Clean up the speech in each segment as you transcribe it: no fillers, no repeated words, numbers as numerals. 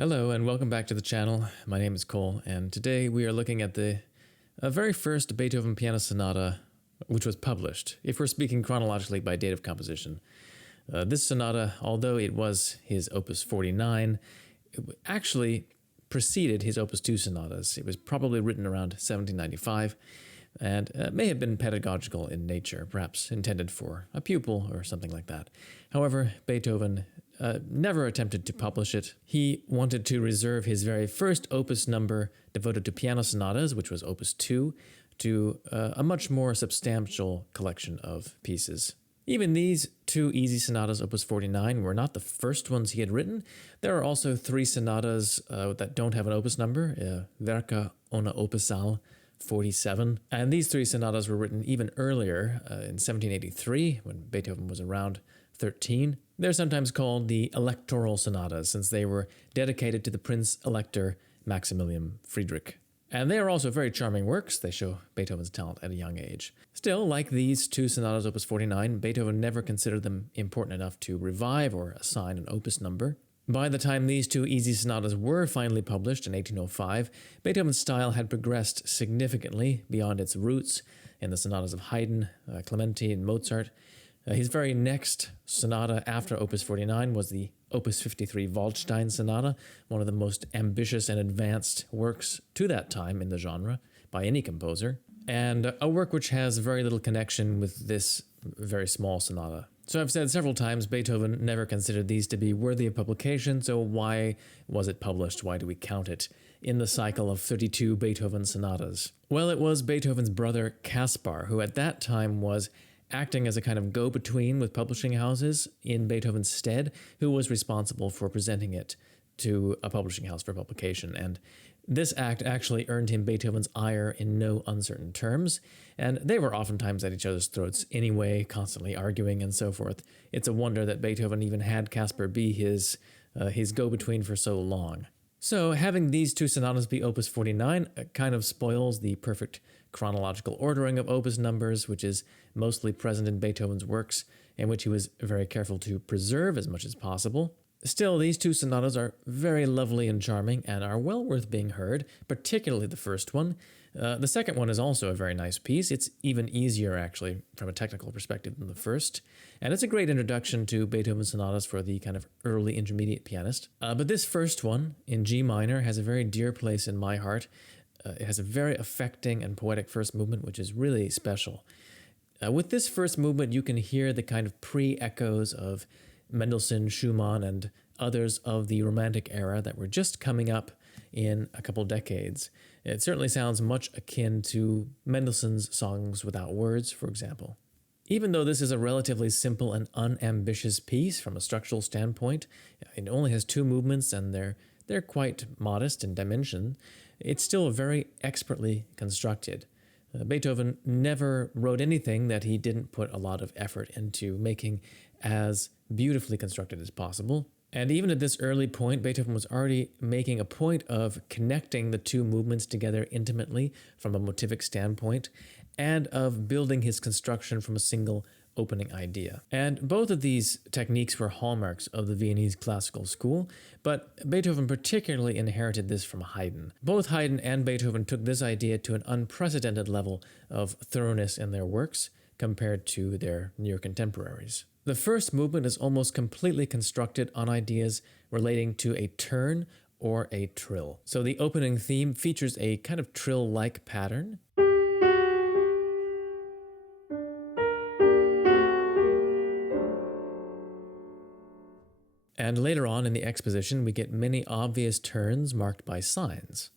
Hello and welcome back to the channel. My name is Cole, and today we are looking at the very first Beethoven Piano Sonata which was published, if we're speaking chronologically by date of composition. This sonata, although it was his Opus 49, it actually preceded his Opus 2 sonatas. It was probably written around 1795 and may have been pedagogical in nature, perhaps intended for a pupil or something like that. However, Beethoven never attempted to publish it. He wanted to reserve his very first opus number devoted to piano sonatas, which was Opus 2, to a much more substantial collection of pieces. Even these two easy sonatas, Opus 49, were not the first ones he had written. There are also three sonatas that don't have an opus number, Werke ohne Opuszahl 47. And these three sonatas were written even earlier, in 1783, when Beethoven was around 13. They're sometimes called the electoral sonatas, since they were dedicated to the Prince Elector Maximilian Friedrich. And they are also very charming works. They show Beethoven's talent at a young age. Still, like these two sonatas, Opus 49, Beethoven never considered them important enough to revive or assign an opus number. By the time these two easy sonatas were finally published in 1805, Beethoven's style had progressed significantly beyond its roots in the sonatas of Haydn, Clementi, and Mozart. His very next sonata after Opus 49 was the Opus 53 Waldstein Sonata, one of the most ambitious and advanced works to that time in the genre by any composer, and a work which has very little connection with this very small sonata. So I've said several times Beethoven never considered these to be worthy of publication, so why was it published? Why do we count it in the cycle of 32 Beethoven sonatas? Well, it was Beethoven's brother Caspar, who at that time was acting as a kind of go-between with publishing houses in Beethoven's stead, who was responsible for presenting it to a publishing house for publication. And this act actually earned him Beethoven's ire in no uncertain terms, and they were oftentimes at each other's throats anyway, constantly arguing and so forth. It's a wonder that Beethoven even had Caspar be his go-between for so long. So having these two sonatas be Opus 49 kind of spoils the perfect chronological ordering of opus numbers, which is mostly present in Beethoven's works, and which he was very careful to preserve as much as possible. Still, these two sonatas are very lovely and charming and are well worth being heard, particularly the first one. The second one is also a very nice piece. It's even easier, actually, from a technical perspective than the first. And it's a great introduction to Beethoven sonatas for the kind of early intermediate pianist. But this first one, in G minor, has a very dear place in my heart. It has a very affecting and poetic first movement, which is really special. With this first movement, you can hear the kind of pre-echoes of Mendelssohn, Schumann, and others of the Romantic era that were just coming up in a couple decades. It certainly sounds much akin to Mendelssohn's Songs Without Words, for example. Even though this is a relatively simple and unambitious piece from a structural standpoint, it only has two movements and they're quite modest in dimension, it's still very expertly constructed. Beethoven never wrote anything that he didn't put a lot of effort into making as beautifully constructed as possible. And even at this early point, Beethoven was already making a point of connecting the two movements together intimately from a motivic standpoint, and of building his construction from a single opening idea. And both of these techniques were hallmarks of the Viennese classical school, but Beethoven particularly inherited this from Haydn. Both Haydn and Beethoven took this idea to an unprecedented level of thoroughness in their works compared to their near contemporaries. The first movement is almost completely constructed on ideas relating to a turn or a trill. So the opening theme features a kind of trill-like pattern. And later on in the exposition, we get many obvious turns marked by signs.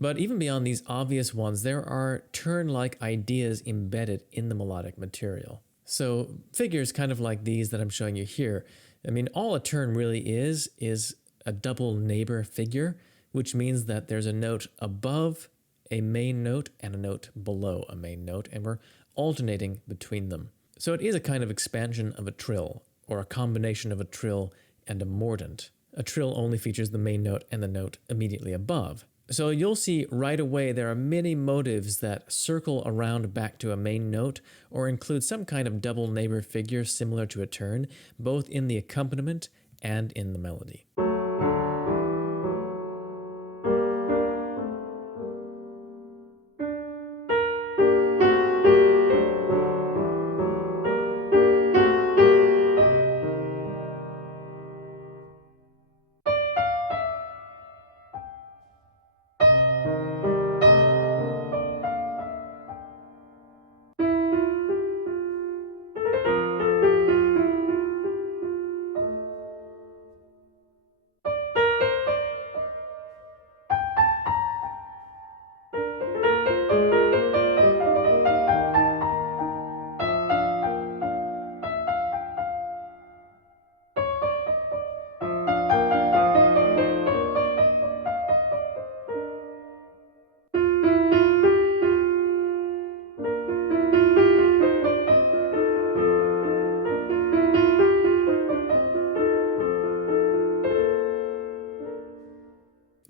But even beyond these obvious ones, there are turn-like ideas embedded in the melodic material. So figures kind of like these that I'm showing you here, I mean, all a turn really is a double neighbor figure, which means that there's a note above a main note and a note below a main note, and we're alternating between them. So it is a kind of expansion of a trill, or a combination of a trill and a mordent. A trill only features the main note and the note immediately above. So you'll see right away there are many motives that circle around back to a main note or include some kind of double neighbor figure similar to a turn, both in the accompaniment and in the melody.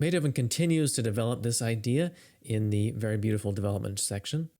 Beethoven continues to develop this idea in the very beautiful development section.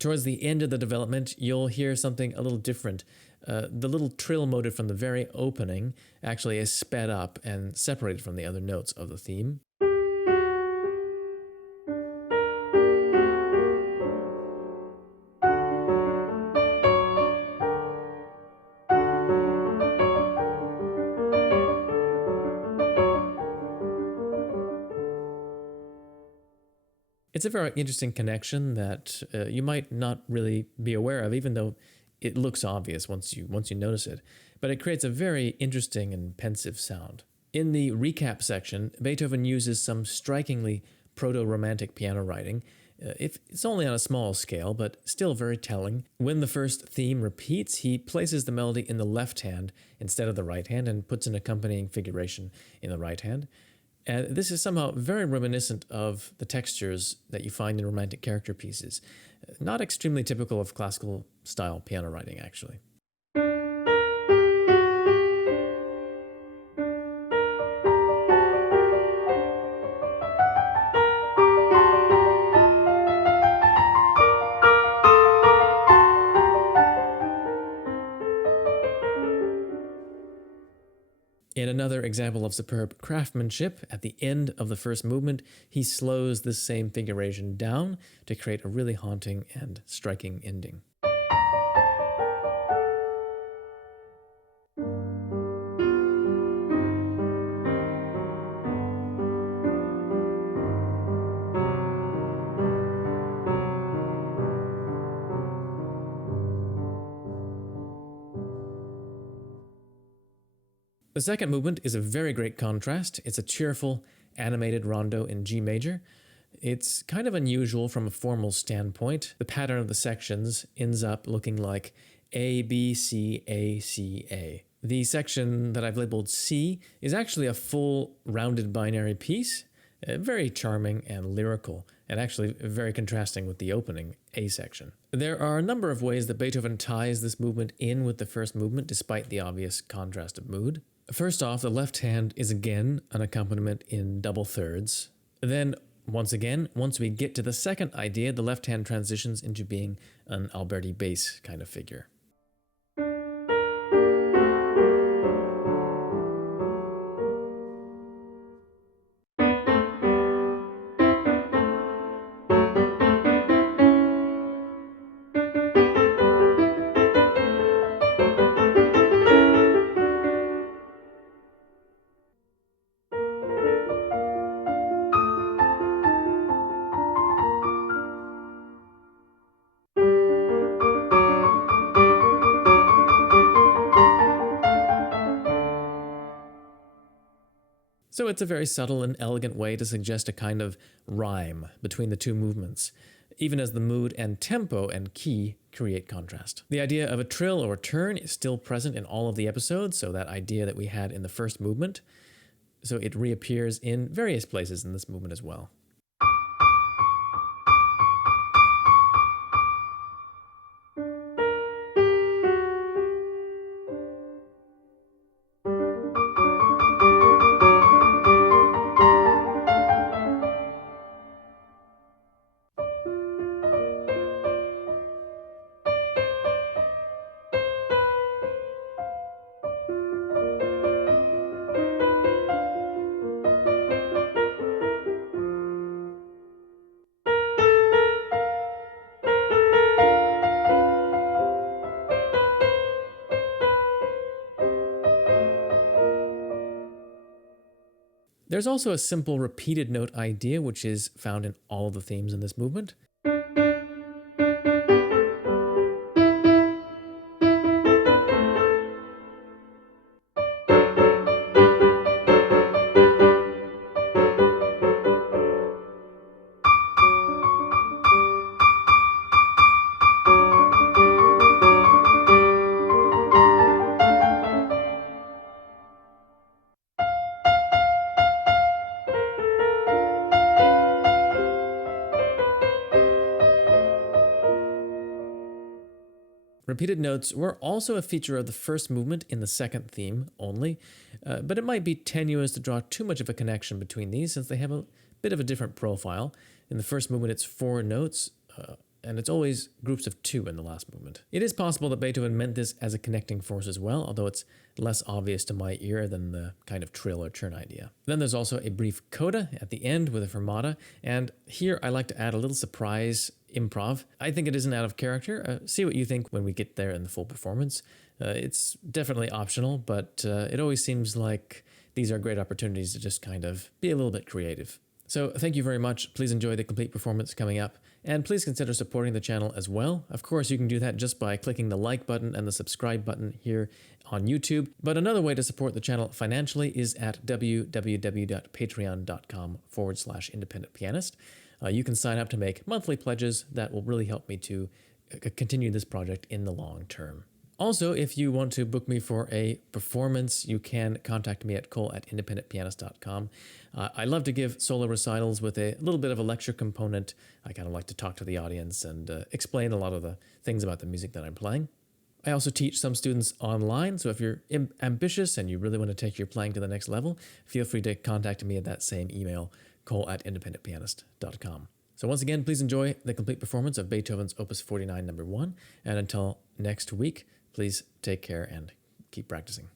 Towards the end of the development, you'll hear something a little different. The little trill motive from the very opening actually is sped up and separated from the other notes of the theme. It's a very interesting connection that you might not really be aware of, even though it looks obvious once you notice it. But it creates a very interesting and pensive sound. In the recap section, Beethoven uses some strikingly proto-romantic piano writing. It's only on a small scale, but still very telling. When the first theme repeats, he places the melody in the left hand instead of the right hand and puts an accompanying figuration in the right hand. And this is somehow very reminiscent of the textures that you find in romantic character pieces. Not extremely typical of classical style piano writing, actually. In another example of superb craftsmanship, at the end of the first movement, he slows this same figuration down to create a really haunting and striking ending. The second movement is a very great contrast. It's a cheerful, animated rondo in G major. It's kind of unusual from a formal standpoint. The pattern of the sections ends up looking like A, B, C, A, C, A. The section that I've labeled C is actually a full rounded binary piece, very charming and lyrical, and actually very contrasting with the opening A section. There are a number of ways that Beethoven ties this movement in with the first movement, despite the obvious contrast of mood. First off, the left hand is again an accompaniment in double thirds. Then, once again, once we get to the second idea, the left hand transitions into being an Alberti bass kind of figure. So it's a very subtle and elegant way to suggest a kind of rhyme between the two movements, even as the mood and tempo and key create contrast. The idea of a trill or turn is still present in all of the episodes, so that idea that we had in the first movement, so it reappears in various places in this movement as well. There's also a simple repeated note idea which is found in all of the themes in this movement. Repeated notes were also a feature of the first movement in the second theme only, but it might be tenuous to draw too much of a connection between these since they have a bit of a different profile. In the first movement, it's 4 notes, and it's always groups of 2 in the last movement. It is possible that Beethoven meant this as a connecting force as well, although it's less obvious to my ear than the kind of trill or turn idea. Then there's also a brief coda at the end with a fermata, and here I like to add a little surprise improv. I think it isn't out of character. See what you think when we get there in the full performance. It's definitely optional, but it always seems like these are great opportunities to just kind of be a little bit creative. So thank you very much. Please enjoy the complete performance coming up, and please consider supporting the channel as well. Of course, you can do that just by clicking the like button and the subscribe button here on YouTube. But another way to support the channel financially is at www.patreon.com/independent pianist. You can sign up to make monthly pledges that will really help me to continue this project in the long term. Also, if you want to book me for a performance, you can contact me at cole@independentpianist.com. I love to give solo recitals with a little bit of a lecture component. I kind of like to talk to the audience and explain a lot of the things about the music that I'm playing. I also teach some students online, so if you're ambitious and you really want to take your playing to the next level, feel free to contact me at that same email, cole@independentpianist.com. So once again, please enjoy the complete performance of Beethoven's Opus 49 No. 1, and until next week, please take care and keep practicing.